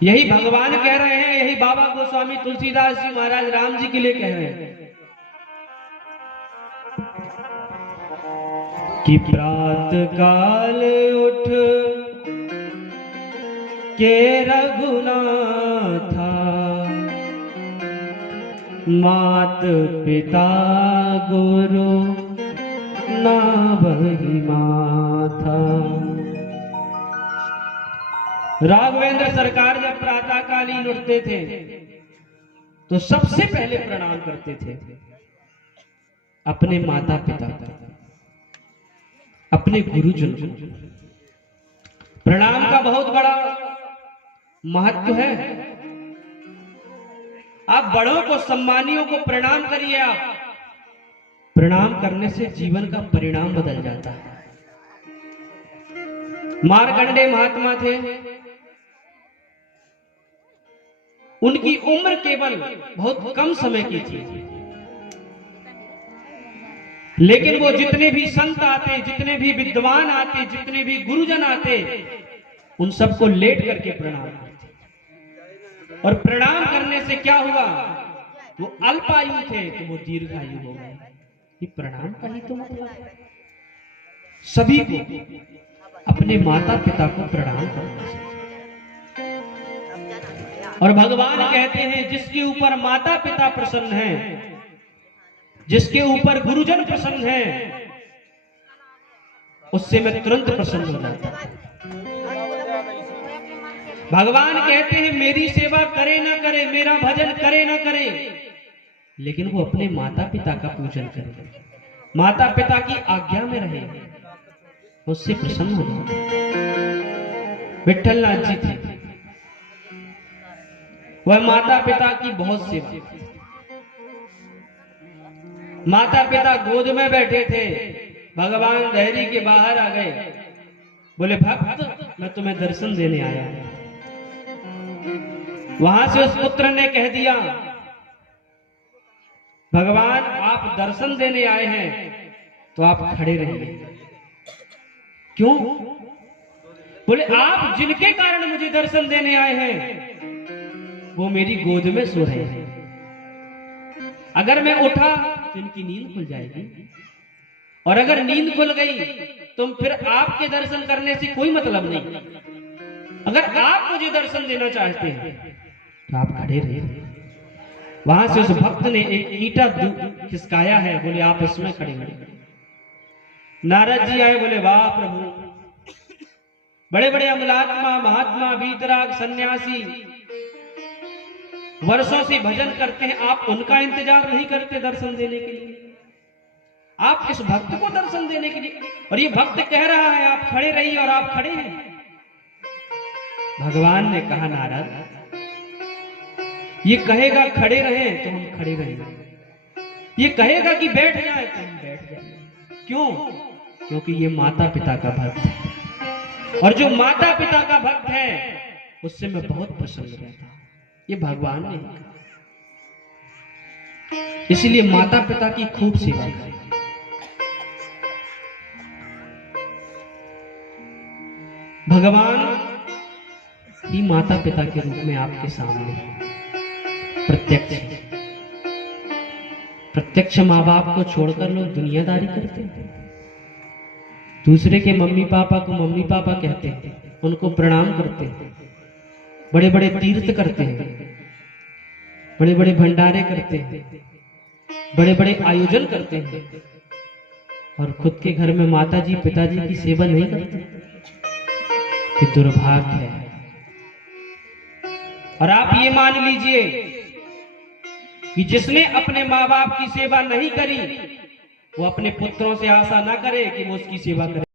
यही भगवान कह रहे हैं, यही बाबा गोस्वामी तुलसीदास जी महाराज राम जी के लिए कह रहे हैं कि प्रात काल उठ के रघुनाथा, मात पिता गुरु ना बही माथा। राघवेंद्र सरकार जब प्रातःकालीन उठते थे तो सबसे पहले प्रणाम करते थे अपने माता पिता को, अपने गुरुजन को। प्रणाम का बहुत बड़ा महत्व है। आप बड़ों को, सम्मानियों को प्रणाम करिए। आप प्रणाम करने से जीवन का परिणाम बदल जाता है। मार्कंडेय महात्मा थे, उनकी उम्र केवल बहुत कम समय की थी, लेकिन वो जितने भी संत आते, जितने भी विद्वान आते, जितने भी गुरुजन आते, उन सबको लेट करके प्रणाम करते। और प्रणाम करने से क्या हुआ, वो अल्पायु थे तो वो दीर्घायु हो गए। ये प्रणाम का ही तो मतलब है। सभी को अपने माता पिता को प्रणाम करना चाहिए। और भगवान कहते हैं जिसके ऊपर माता पिता प्रसन्न हैं, जिसके ऊपर गुरुजन प्रसन्न हैं, उससे मैं तुरंत प्रसन्न हो जाता हूं। भगवान कहते हैं मेरी सेवा करे ना करे, मेरा भजन करे ना करे, लेकिन वो अपने माता पिता का पूजन करे, माता पिता की आज्ञा में रहे, उससे प्रसन्न हो जाता। विठलनाथ जी थे, वह माता पिता की बहुत सेवा। माता पिता गोद में बैठे थे, भगवान दहरी के बाहर आ गए, बोले भक्त मैं तुम्हें दर्शन देने आया हूं। वहां से उस पुत्र ने कह दिया भगवान आप दर्शन देने आए हैं तो आप खड़े रहिए। क्यों? बोले आप जिनके कारण मुझे दर्शन देने आए हैं वो मेरी गोद में सो रहे हैं। अगर मैं उठा तो इनकी नींद खुल जाएगी, और अगर नींद खुल गई तो फिर आपके दर्शन करने से कोई मतलब नहीं। अगर आप मुझे दर्शन देना चाहते हैं तो आप खड़े रहिए। वहां से उस भक्त ने एक ईंटा खिसकाया है, बोले आप इसमें खड़े रहिए। नारद जी आए, बोले वाह प्रभु, बड़े बड़े अमलात्मा, महात्मा, वीतराग, सन्यासी वर्षों से भजन करते हैं, आप उनका इंतजार नहीं करते दर्शन देने के लिए? आप इस भक्त को दर्शन देने के लिए, और ये भक्त कह रहा है आप खड़े रहिए और आप खड़े हैं। भगवान ने कहा नारद, ये कहेगा खड़े रहे तो हम खड़े रहेंगे, ये कहेगा कि बैठ जाए तो हम बैठ जाएंगे। क्यों? क्योंकि ये माता पिता का भक्त है, और जो माता पिता का भक्त है उससे मैं बहुत प्रसन्न रहता हूं। ये भगवान ने कहा। इसलिए माता पिता की खूब सेवा करें। भगवान ही माता पिता के रूप में आपके सामने प्रत्यक्ष माँ बाप को छोड़कर लोग दुनियादारी करते हैं। दूसरे के मम्मी पापा को मम्मी पापा कहते हैं, उनको प्रणाम करते हैं, बड़े बड़े तीर्थ करते हैं, बड़े बड़े भंडारे करते हैं, बड़े बड़े आयोजन करते हैं, और खुद के घर में माताजी पिताजी की सेवा नहीं करते। ये दुर्भाग्य है। और आप ये मान लीजिए कि जिसने अपने माँ बाप की सेवा नहीं करी वो अपने पुत्रों से आशा ना करे कि वो उसकी सेवा करे।